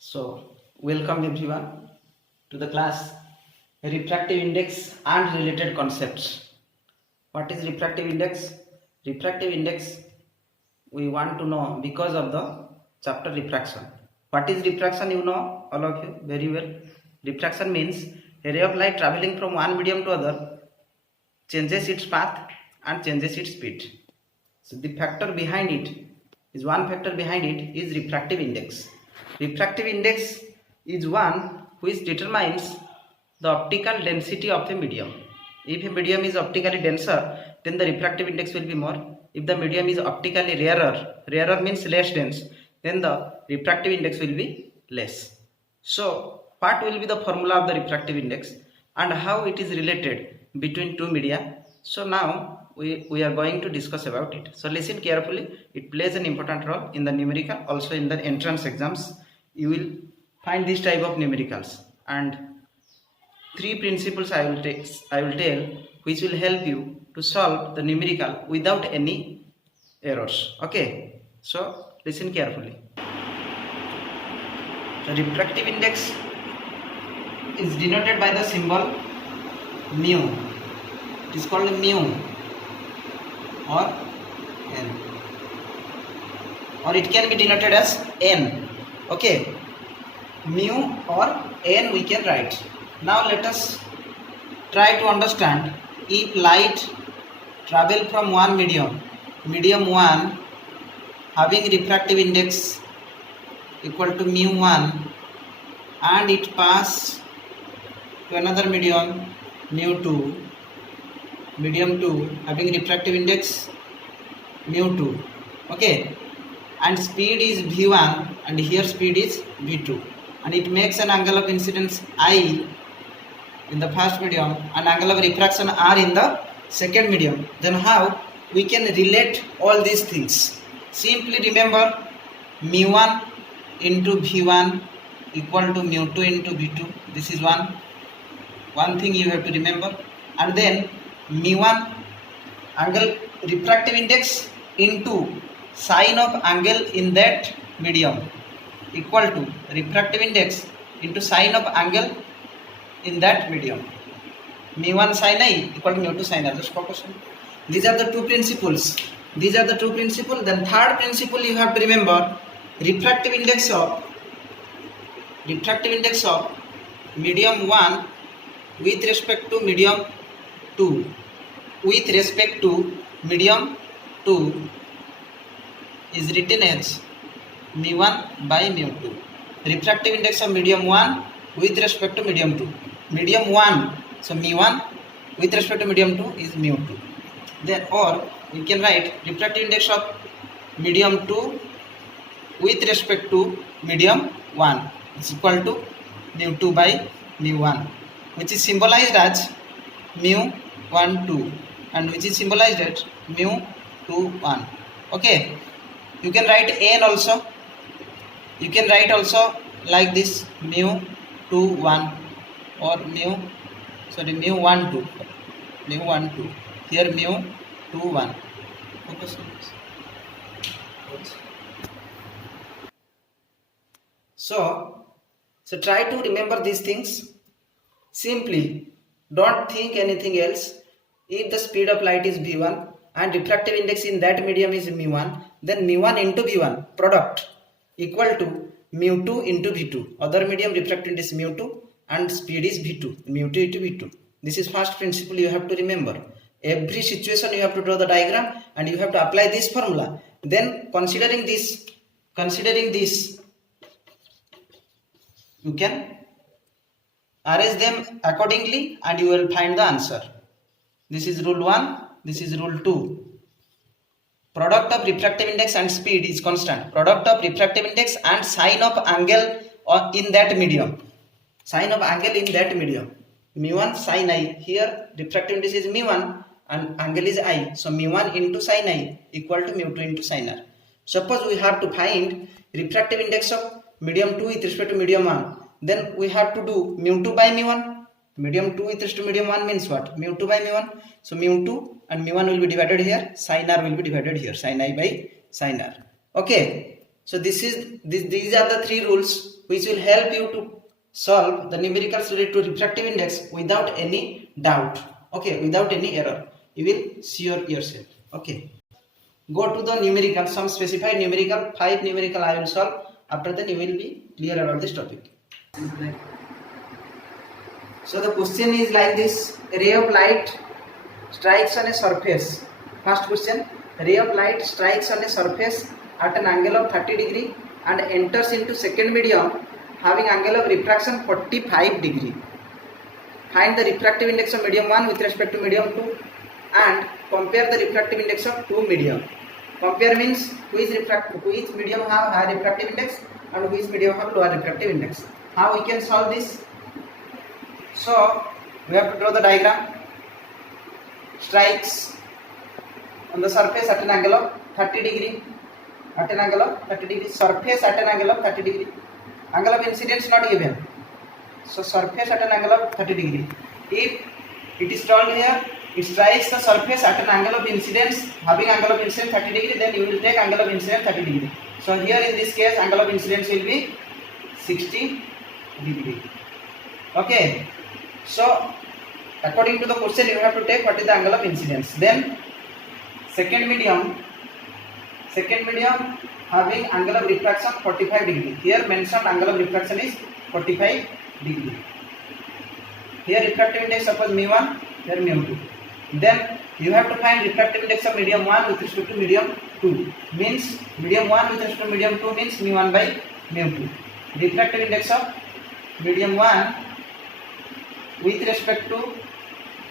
So, welcome everyone to the class Refractive Index and related concepts. What is refractive index? Refractive index we want to know because of the chapter refraction. What is refraction? You know, all of you very well. Refraction means a ray of light traveling from one medium to other changes its path and changes its speed. So the factor behind it is one factor behind it is refractive index. Refractive index is one which determines the optical density of a medium. If a medium is optically denser, then the refractive index will be more. If the medium is optically rarer means less dense, then the refractive index will be less. So, what will be the formula of the refractive index and how it is related between two media? So, now we are going to discuss about it. So, listen carefully. It plays an important role in the numerical, also in the entrance exams. You will find this type of numericals, and three principles I will tell which will help you to solve the numerical without any errors. Okay, so listen carefully. The refractive index is denoted by the symbol mu. It is called mu or n, or it can be denoted as n. Okay, mu or n we can write. Now let us try to understand if light travel from one medium 1 having refractive index equal to mu 1 and it pass to another medium mu 2, medium 2 having refractive index mu 2, okay, and speed is v1 and here speed is v2, and it makes an angle of incidence I in the first medium and angle of refraction R in the second medium. Then how we can relate all these things? Simply remember mu1 into v1 equal to mu2 into v2. This is one thing you have to remember. And then mu1 angle refractive index into sine of angle in that medium equal to refractive index into sine of angle in that medium. mu1 sin I equal to mu2 sin R. Just focus on. These are the two principles. Then third principle you have to remember refractive index of medium 1 with respect to medium 2 is written as mu1 by mu2. Refractive index of medium 1 with respect to medium 2. Medium 1, so mu1 with respect to medium 2 is mu2. Then or we can write refractive index of medium 2 with respect to medium 1 is equal to mu2 by mu1, which is symbolized as mu1 2 and which is symbolized as mu2 1. Okay, you can write n also. You can write also like this mu2 1 or mu1 2. Here mu2 1. Focus on this. So try to remember these things. Simply don't think anything else. If the speed of light is v1 and refractive index in that medium is mu1, then mu1 into v1 product equal to mu2 into v2. Other medium refractive index mu2 and speed is v2, mu2 into v2. This is first principle you have to remember. Every situation you have to draw the diagram and you have to apply this formula. Then considering this, you can arrange them accordingly and you will find the answer. This is rule 1, this is rule 2. Product of refractive index and speed is constant. Product of refractive index and sine of angle in that medium. Sine of angle in that medium. mu1 sin I. Here refractive index is mu1 and angle is I. So mu1 into sin I equal to mu2 into sin R. Suppose we have to find refractive index of medium 2 with respect to medium 1. Then we have to do mu2 by mu1. Medium 2 with respect to medium 1 means what? mu2 by mu1. So mu2 and mu1 will be divided here. Sin R will be divided here. Sin I by sin R. Okay. So these are the three rules which will help you to solve the numericals related to refractive index without any doubt. Okay, without any error. You will see yourself. Okay. Go to the numerical, some specified numerical, 5 numerical I will solve. After that you will be clear about this topic. So the question is like this: a ray of light strikes on a surface. First question: a ray of light strikes on a surface at an angle of 30 degree and enters into second medium having angle of refraction 45 degree. Find the refractive index of medium 1 with respect to medium 2 and compare the refractive index of two medium. Compare means which medium have high refractive index and which medium have lower refractive index. How we can solve this? So we have to draw the diagram. Strikes on the surface at an angle of 30 degree. At an angle of 30 degree. Surface at an angle of 30 degree. Angle of incidence not given. So surface at an angle of 30 degree. If it is told here, it strikes the surface at an angle of incidence having angle of incidence 30 degree, then you will take angle of incidence 30 degree. So here in this case angle of incidence will be 60 degree. Okay. So according to the question you have to take what is the angle of incidence. Then second medium having angle of refraction 45 degree. Here mentioned angle of refraction is 45 degree. Here refractive index suppose mu1, here mu2. Then you have to find refractive index of medium 1 with respect to medium 2. Means medium 1 with respect to medium 2 means mu1 by mu2. Refractive index of medium 1 with respect to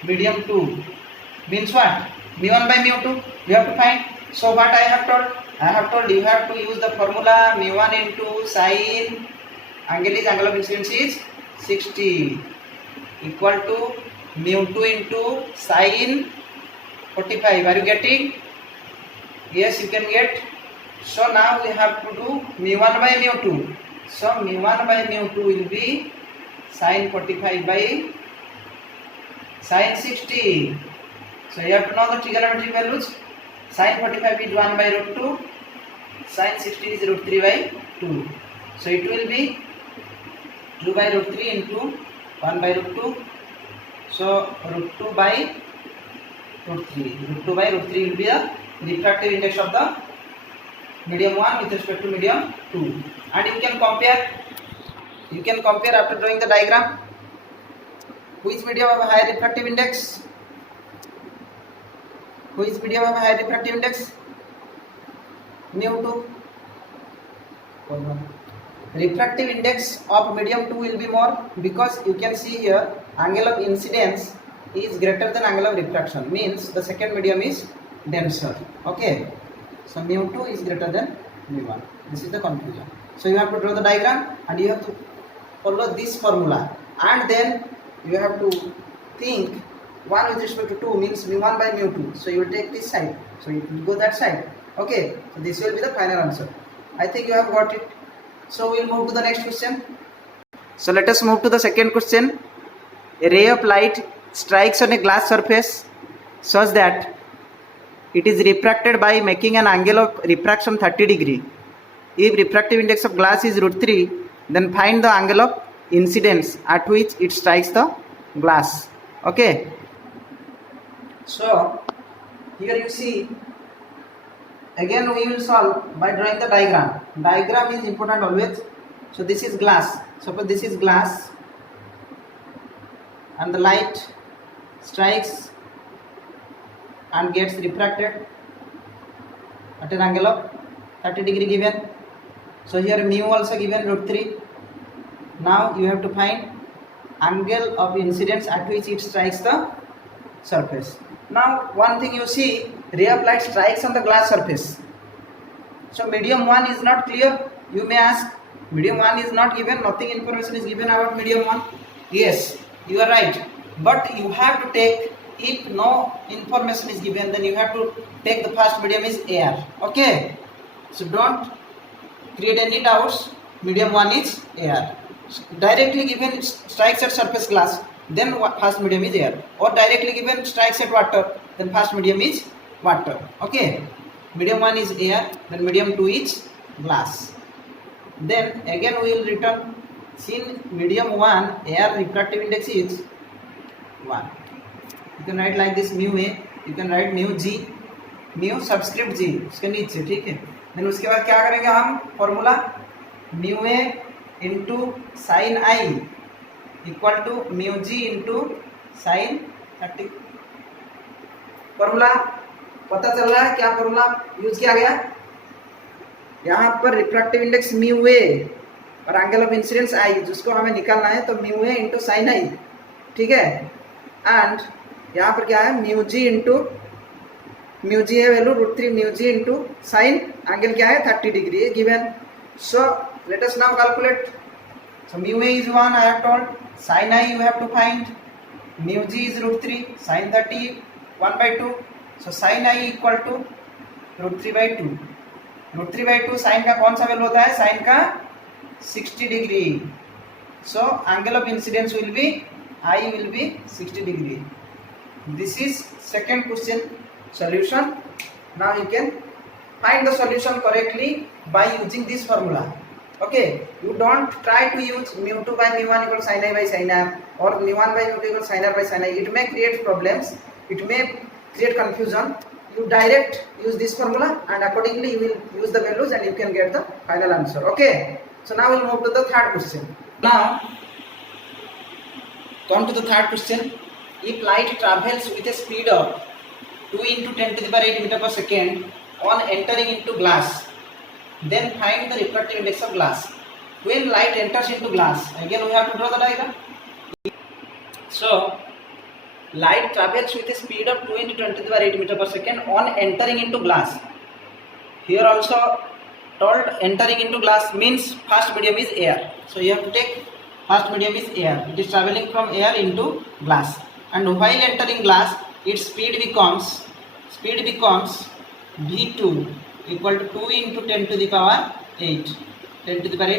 medium 2 means what? mu1 by mu2 you have to find. So what I have told? I have told you have to use the formula mu1 into sin angle of incidence is 60 equal to mu2 into sin 45. Are you getting? Yes, you can get. So now we have to do mu1 by mu2. So mu1 by mu2 will be sin 45 by sin 60. So you have to know the trigonometric values. Sin 45 is 1 by root 2. Sin 60 is root 3 by 2. So it will be 2 by root 3 into 1 by root 2. So root 2 by root 3. Root 2 by root 3 will be the refractive index of the medium 1 with respect to medium 2. And you can compare. You can compare after drawing the diagram. Which medium have a higher refractive index? Which medium have a higher refractive index? mu2. Refractive index of medium 2 will be more because you can see here angle of incidence is greater than angle of refraction, means the second medium is denser. Okay, so mu2 is greater than mu1. This is the conclusion. So you have to draw the diagram and you have to follow this formula, and then you have to think 1 with respect to 2 means mu1 by mu2. So you will take this side, so you will go that side. Okay, so this will be the final answer. I think you have got it. So we will move to the next question. So let us move to the second question. A ray of light strikes on a glass surface such that it is refracted by making an angle of refraction 30 degree. If refractive index of glass is root 3, then find the angle of incidence at which it strikes the glass. Okay. So here you see, again we will solve by drawing the diagram. Diagram is important always. So this is glass. Suppose this is glass and the light strikes and gets refracted at an angle of 30 degree given. So here mu also given root 3. Now you have to find angle of incidence at which it strikes the surface. Now one thing you see, ray of light strikes on the glass surface. So medium 1 is not clear. You may ask, medium 1 is not given, nothing information is given about medium 1. Yes, you are right. But you have to take, if no information is given, then you have to take the first medium is air. Okay. So don't create any doubts. Medium 1 is air. Directly given strikes at surface glass, then first medium is air. Or directly given strikes at water, then first medium is water. Okay. Medium 1 is air, then medium 2 is glass. Then again we will return. In medium 1, air refractive index is 1. You can write like this mu a, you can write mu g, mu subscript g उसके नीचे, ठीक है. Then उसके बाद क्या करेंगे हम, formula mu a into sine I equal to mu g into sine 30. Formula पता चल रहा है क्या फॉर्मूला यूज किया गया. यहाँ पर रिफ्रैक्टिव इंडेक्स म्यू ए और एंगल ऑफ इंसिडेंस आई, जिसको हमें निकालना है, तो mu A into sine I, ठीक है. एंड यहाँ पर क्या है, mu G into, mu G है value √3 mu G into sine angle क्या है 30 डिग्री है given. So let us now calculate. So mu A is 1 I have told, sine I you have to find, mu G is √3, sine 30 1/2. So sine I equal to √3/2. √3/2 sine का कौन सा value होता है, sign का 60 degree. So angle of incidence will be, I will be 60 degree. This is second question solution. Now you can find the solution correctly by using this formula. Okay, you don't try to use mu2 by mu1 equal sin I by sin r or mu1 by mu2 equal sin r by sin I. It may create problems, it may create confusion. You direct use this formula and accordingly you will use the values and you can get the final answer. Okay, so now we'll move to the third question. Now come to the third question. If light travels with a speed of 2 into 10 to the power 8 meter per second on entering into glass, then find the refractive index of glass. When light enters into glass, again we have to draw the diagram. So light travels with a speed of 2 into 10 to the power 8 meter per second on entering into glass. Here also told entering into glass means first medium is air, so you have to take first medium is air. It is traveling from air into glass, and while entering glass its speed becomes v2 equal to 2 into 10 to the power 8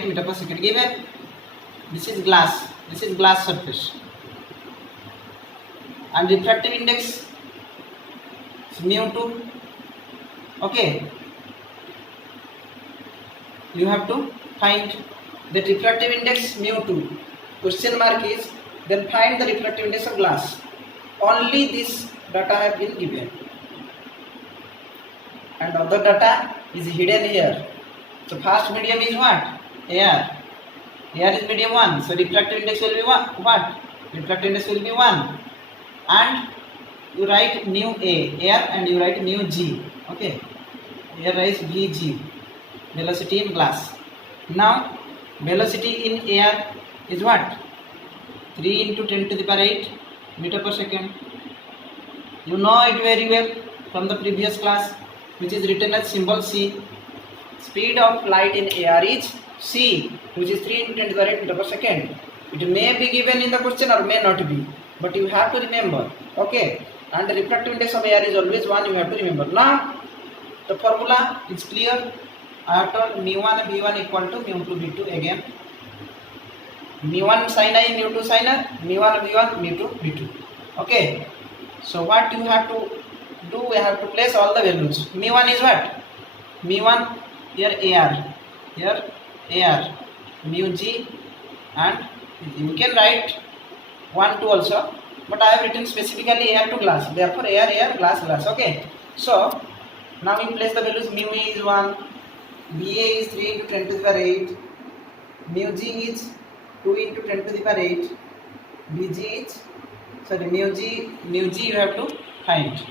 meter per second given. This is glass surface, and refractive index is mu2. Okay, you have to find the refractive index mu2. Question mark is, then find the refractive index of glass. Only this data have been given and other data is hidden here. So first medium is what, air. Air is medium 1, so refractive index will be what, refractive index will be 1, and you write mu a, air, and you write mu g. Okay, here writes vg, velocity in glass. Now velocity in air is what, 3 into 10 to the power 8 meter per second. You know it very well from the previous class, which is written as symbol c. Speed of light in air is c, which is 3 into 10 to the power 8 meter per second. It may be given in the question or may not be, but you have to remember. Okay, and the refractive index of air is always 1, you have to remember. Now the formula is clear. I have told mu1 v1 equal to mu2 v2 again. mu1 sin I, mu2 sin r, mu1 v1, mu2 v2. Okay, so what you have to do, we have to place all the values. mu1 is what, mu1 here air, mu g, and you can write 1 2 also, but I have written specifically air to glass, therefore air glass. Okay, so now we place the values. Mu a is 1, va is 3 into 10 to the power 8, mu g is 2 into 10 to the power 8, vg is, sorry, mu g you have to find.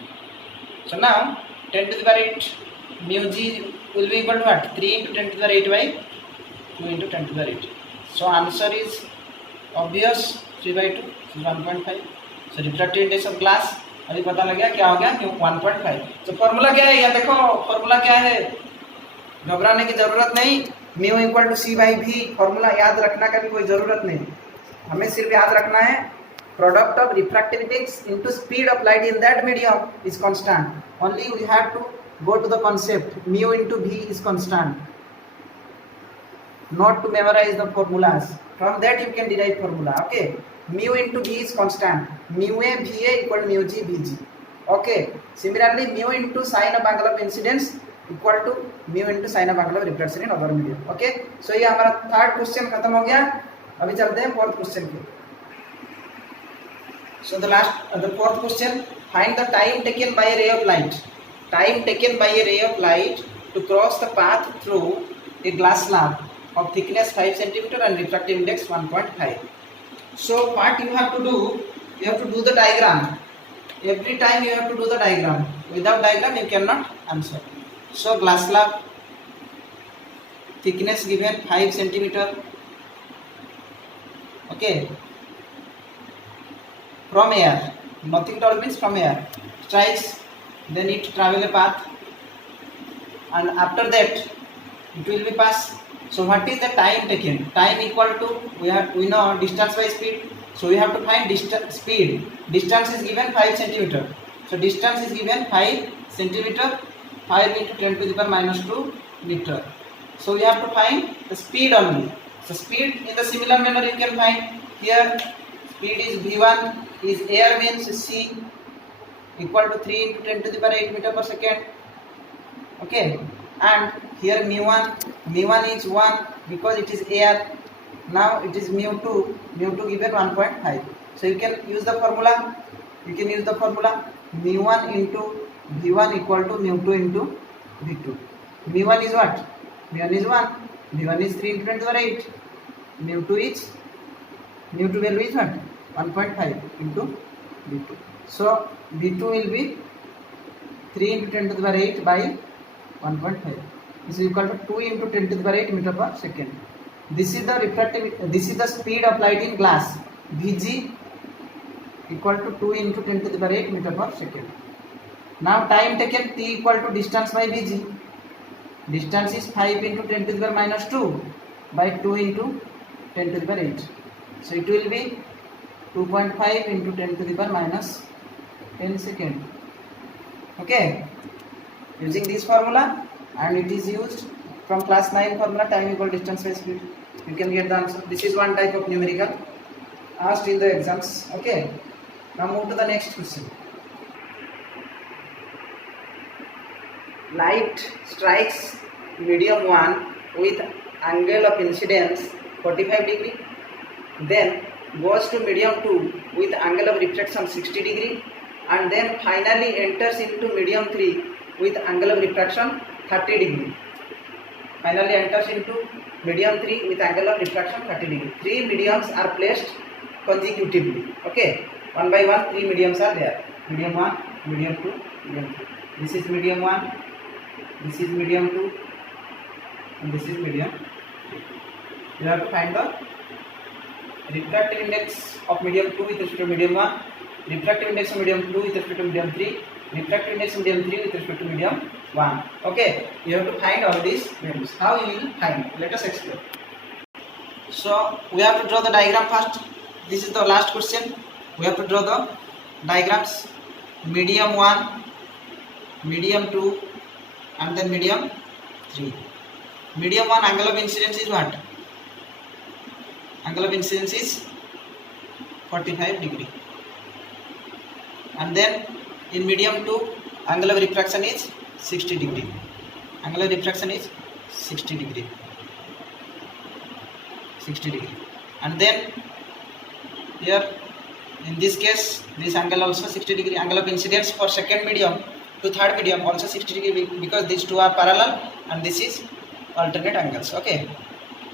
So now 10 to the power 8 mu g will be equal to what, 3 into 10 to the power 8 by 2 into 10 to the power 8. So answer is obvious, 3/2 is 1.5. So refractive index of glass अभी पता लग गया क्या हो गया, 1.5. तो formula क्या है, या देखो फॉर्मूला क्या है, घबराने की जरूरत नहीं. Mu equal to C by V, formula याद रखना का भी कोई जरूरत नहीं. हमें सिर्फ याद रखना है product of refractive index into speed of light in that medium is constant. Only we have to go to the concept, mu into v is constant, not to memorize the formulas. From that you can derive formula. Okay, mu into v is constant, mu a va equal to mu g vg. Okay, similarly mu into sine of angle of incidence equal to mu into sine of angle of reflection in other medium. Okay, so ये हमारा third question खत्म हो गया। अभी चलते हैं fourth question पे। So the fourth question, find the time taken by a ray of light, time taken by a ray of light to cross the path through a glass slab of thickness 5 cm and refractive index 1.5. So what you have to do, you have to do the diagram. Every time you have to do the diagram. Without diagram you cannot answer. So glass slab, thickness given 5 cm. Okay, from air, nothing at all means from air, strikes, then it travel a path, and after that it will be pass. So what is the time taken? Time equal to, we know distance by speed, so we have to find distance, speed. Distance is given 5 cm. So distance is given 5 cm, 5 into 10 to the power minus 2 meter. So we have to find the speed only. So speed in the similar manner you can find here. Speed is v1 is air means c equal to 3 into 10 to the power 8 meter per second. Okay, and here mu1 is 1 because it is air. Now it is mu2 given 1.5. So you can use the formula, mu1 into v1 equal to mu2 into v2. mu1 is what? mu1 is 1, v1 is 3 into 10 to the power 8, mu2 value is what? 1.5 into v2. So v2 will be 3 into 10 to the power 8 by 1.5. This is equal to 2 into 10 to the power 8 meter per second. This is the refractive, this is the speed of light in glass. Vg equal to 2 into 10 to the power 8 meter per second. Now time taken, t equal to distance by Vg. Distance is 5 into 10 to the power minus 2 by 2 into 10 to the power 8. So it will be 2.5 into 10 to the power minus 10 second. Okay, using this formula, and it is used from class 9 formula, time equal distance by speed, you can get the answer. This is one type of numerical asked in the exams. Okay, now move to the next question. Light strikes medium 1 with angle of incidence 45 degree, then goes to medium 2 with angle of refraction 60 degree, and then finally enters into medium 3 with angle of refraction 30 degree. Finally enters into medium 3 with angle of refraction 30 degree. Three mediums are placed consecutively. Okay, one by one three mediums are there. Medium 1, medium 2, medium 3. This is medium 1, this is medium 2, and this is medium 3. You have to find the refractive index of medium 2 with respect to medium 1, refractive index of medium 2 with respect to medium 3, refractive index of medium 3 with respect to medium 1. Okay, you have to find all these values. How you will find? Let us explore. So we have to draw the diagram first. This is the last question. We have to draw the diagrams. Medium 1, medium 2, and then medium 3. Medium 1 angle of incidence is what? Angle of incidence is 45 degree. And then in medium 2 angle of refraction is 60 degree. Angle of refraction is 60 degree. 60 degree. And then here in this case this angle also 60 degree. Angle of incidence for second medium to third medium also 60 degree because these two are parallel and this is alternate angles. Okay,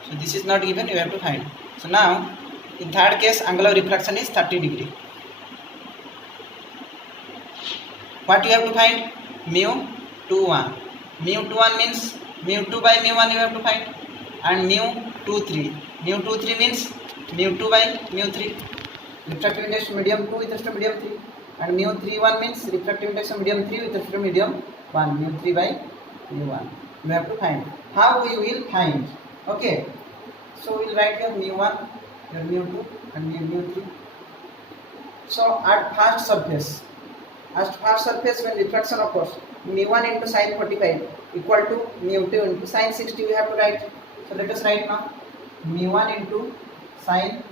so this is not given, you have to find. So now in third case angle of refraction is 30 degree. What you have to find? Mu 21. Mu 21 means mu 2 by mu 1 you have to find, and mu 23. Mu 23 means mu 2 by mu 3. Refractive index of medium 2 with respect to medium 3, and mu 31 means refractive index of medium 3 with respect to medium 1. Mu 3 by mu 1. You have to find. How we will find? Okay, so we will write here mu 1, here mu 2, and mu 3. So at first surface, when refraction occurs, mu 1 into sin 45 equal to mu 2 into sin 60 we have to write. So let us write now. Mu 1 into sin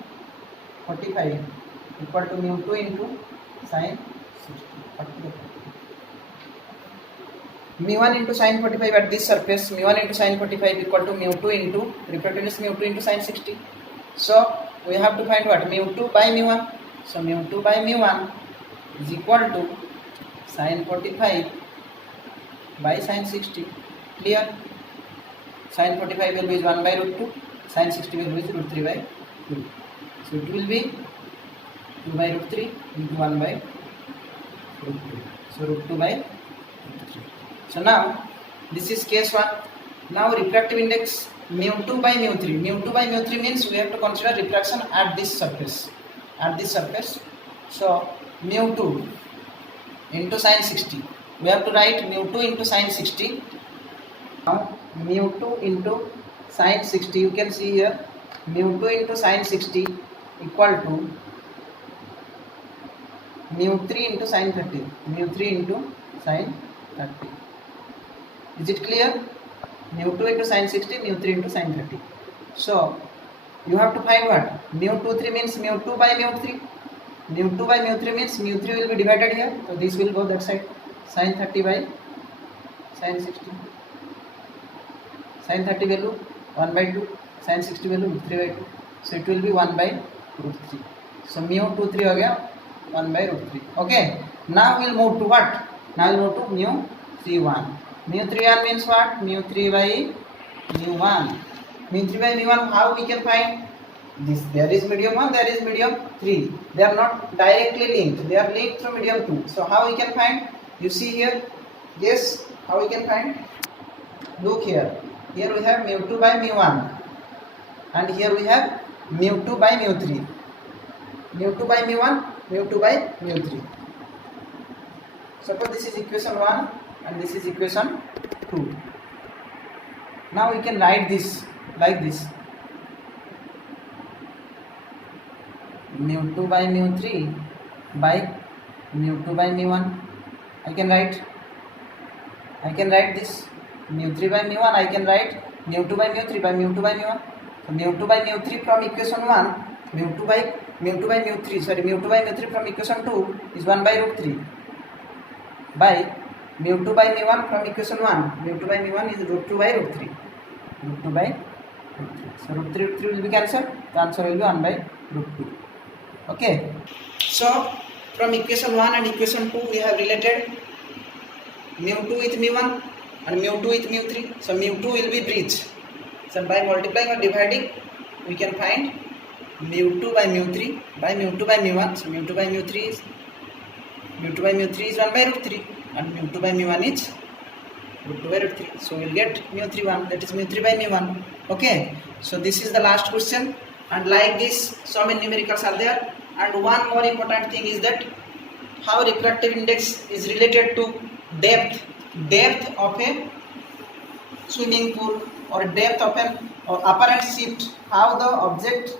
45 equal to mu 2 into sin 60. mu1 into sin 45 at this surface, mu1 into sin 45 equal to mu2 into refractive index mu2 into sin 60. So we have to find what? Mu2 by mu1. So mu2 by mu1 is equal to sin 45 by sin 60. Clear? Sin 45 will be 1 by root 2, sin 60 will be root 3 by 2. So it will be 2 by root 3 into 1 by root 2. So root 2 by root 3. So now this is case 1. Now refractive index mu2 by mu3. Mu2 by mu3 means we have to consider refraction at this surface. At this surface. So mu2 into sin 60. We have to write mu2 into sin 60. Now mu2 into sin 60. You can see here mu2 into sin 60 equal to mu3 into sin 30. Mu3 into sin 30. Is it clear? Mu2 into sin 60, mu3 into sin 30. So you have to find what? Mu23 means mu2 by mu3. Mu2 by mu3 means mu3 will be divided here. So this will go that side. Sin 30 by sin 60. Sin 30 value 1 by 2. Sin 60 value 3 by 2. So it will be 1 by root 3. So mu23 हो गया 1 by root 3. Okay. Now we will move to what? Now we will move to mu31. Mu31 means what? Mu3 by mu1. Mu3 by mu1, how we can find this? There is medium 1, there is medium 3. They are not directly linked. They are linked through medium 2. So how we can find? You see here. Yes. How we can find? Look here. Here we have mu2 by mu1. And here we have mu2 by mu3. Mu2 by mu1, mu2 by mu3. Suppose this is equation 1 and this is equation 2. Now we can write this like this. Mu2 by mu3 by mu2 by mu1. I can write this. Mu3 by mu1, I can write mu2 by mu3 by mu2 by mu1. So mu2 by mu3 from equation 1, mu2 by mu3 from equation 2 is 1 by root 3 by mu2 by mu1 from equation 1. Mu2 by mu1 is root 2 by root 3. Root 2 by root 3. So root 3 will be cancelled. The answer will be 1 by root 2. Okay. So from equation 1 and equation 2 we have related mu2 with mu1 and mu2 with mu3. So mu2 will be bridge. So by multiplying or dividing we can find mu2 by mu3 by mu2 by mu1. So mu2 by mu3 is 1 by root 3 and mu2 by mu1 is root 2 by root 3. So we will get mu3 that is mu3 by mu1. Okay. So this is the last question, and like this so many numericals are there. And one more important thing is that how refractive index is related to depth of a swimming pool or depth of an apparent shift, how the object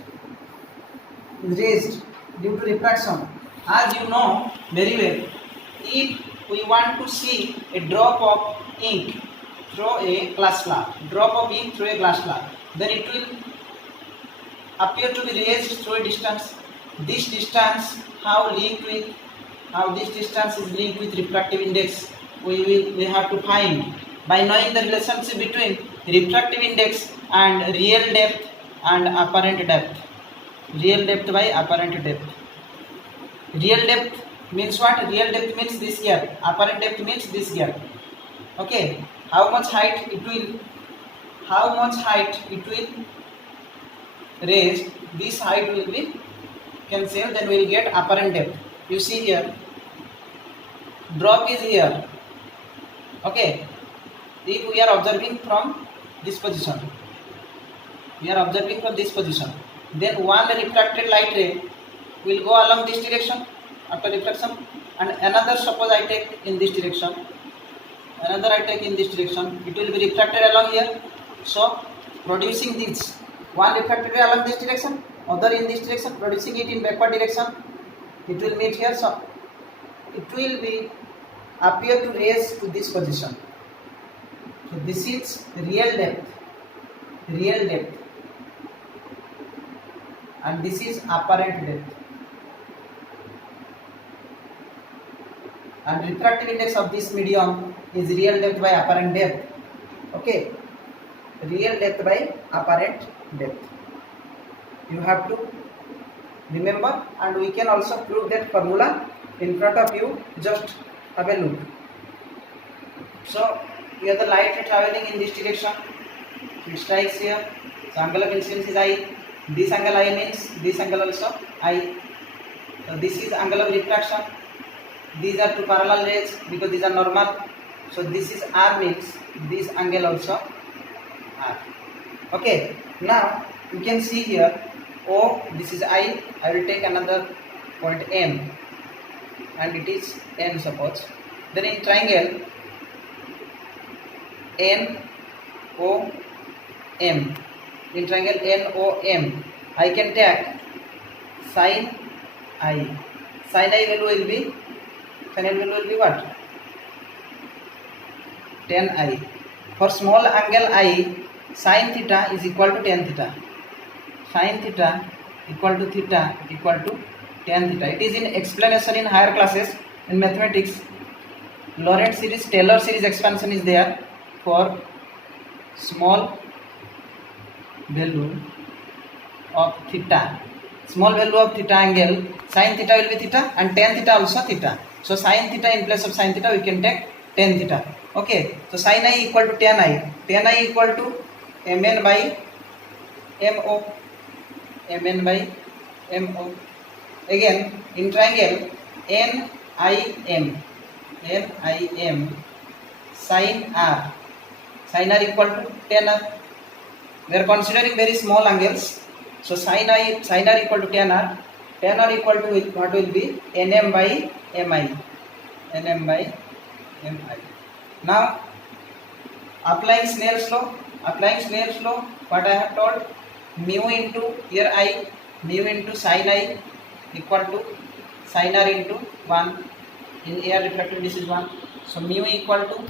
is raised due to refraction. As you know very well, if we want to see a drop of ink through a glass slab, then it will appear to be raised through a distance. This distance how this distance is linked with refractive index, we have to find by knowing the relationship between refractive index and real depth and apparent depth. Real depth by apparent depth. Real depth means what? Real depth means this gap. Apparent depth means this gap. Okay. How much height it will raise? This height will be cancelled. Then we will get apparent depth. You see here. Drop is here. Okay. If we are observing from this position, then one refracted light ray will go along this direction after reflection, and another suppose I take in this direction, it will be refracted along here. So producing this one refracted ray along this direction, other in this direction, producing it in backward direction, it will meet here. So it will be appear to raise to this position. So this is real depth, and this is apparent depth. And refractive index of this medium is real depth by apparent depth. Okay, real depth by apparent depth. You have to remember, and we can also prove that formula in front of you. Just have a look. So here the light is traveling in this direction. It strikes here. So angle of incidence is I. This angle I means this angle also I. So this is angle of refraction. These are two parallel rays because these are normal. So this is R means this angle also R. Okay. Now you can see here O. This is I. I will take another point M, and it is N suppose. Then in triangle N O M. In triangle N O M, I can take sin I. Sin I value will be what? 10 I. For small angle I, sin theta is equal to tan theta. Sin theta equal to theta equal to tan theta. It is in explanation in higher classes in mathematics. Lorentz series, Taylor series expansion is there for small value of theta. Small value of theta angle, sin theta will be theta and tan theta also theta. So sin theta in place of sin theta we can take tan theta. Okay, so sin I equal to tan I. Tan I equal to mn by mo. Mn by mo. Again in triangle NIM. NIM sin R. Sin R equal to tan R. We are considering very small angles. So sin R equal to tan R. Tan R equal to what will be Nm by Mi. Nm by Mi. Now applying Snell's law. What I have told, mu into here I, mu into sin I equal to sin R into 1. In air refractive this is 1. So mu equal to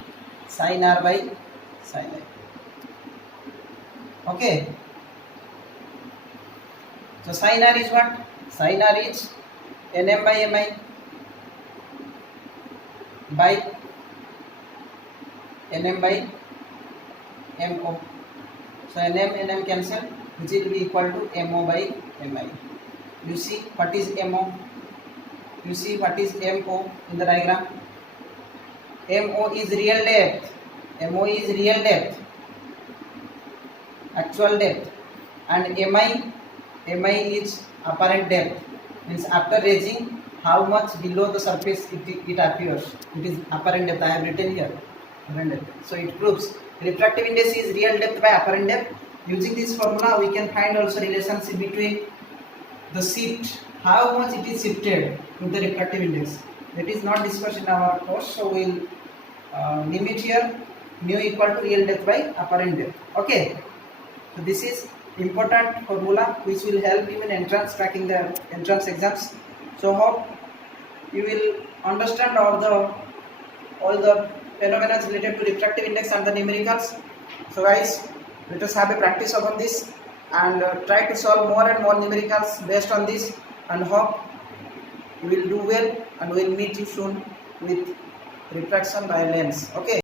sin R by sin I. Okay. So sin R is what? Sin R is Nm by Mi by Nm by Mo. So Nm cancel, which will be equal to Mo by Mi. You see what is Mo? You see what is Mo in the diagram? Mo is real depth. Mo is real depth, actual depth, and Mi is apparent depth. Means after raising, how much below the surface it appears. It is apparent depth. I have written here apparent depth. So it proves refractive index is real depth by apparent depth. Using this formula, we can find also relationship between the shift, how much it is shifted with the refractive index. That is not discussed in our course, so we will limit here mu equal to real depth by apparent depth. Okay, so this is important formula which will help you in entrance cracking the entrance exams. So hope you will understand all the phenomena related to refractive index and the numericals. So guys, let us have a practice upon this and try to solve more and more numericals based on this, and hope you will do well, and we will meet you soon with refraction by lens. Okay.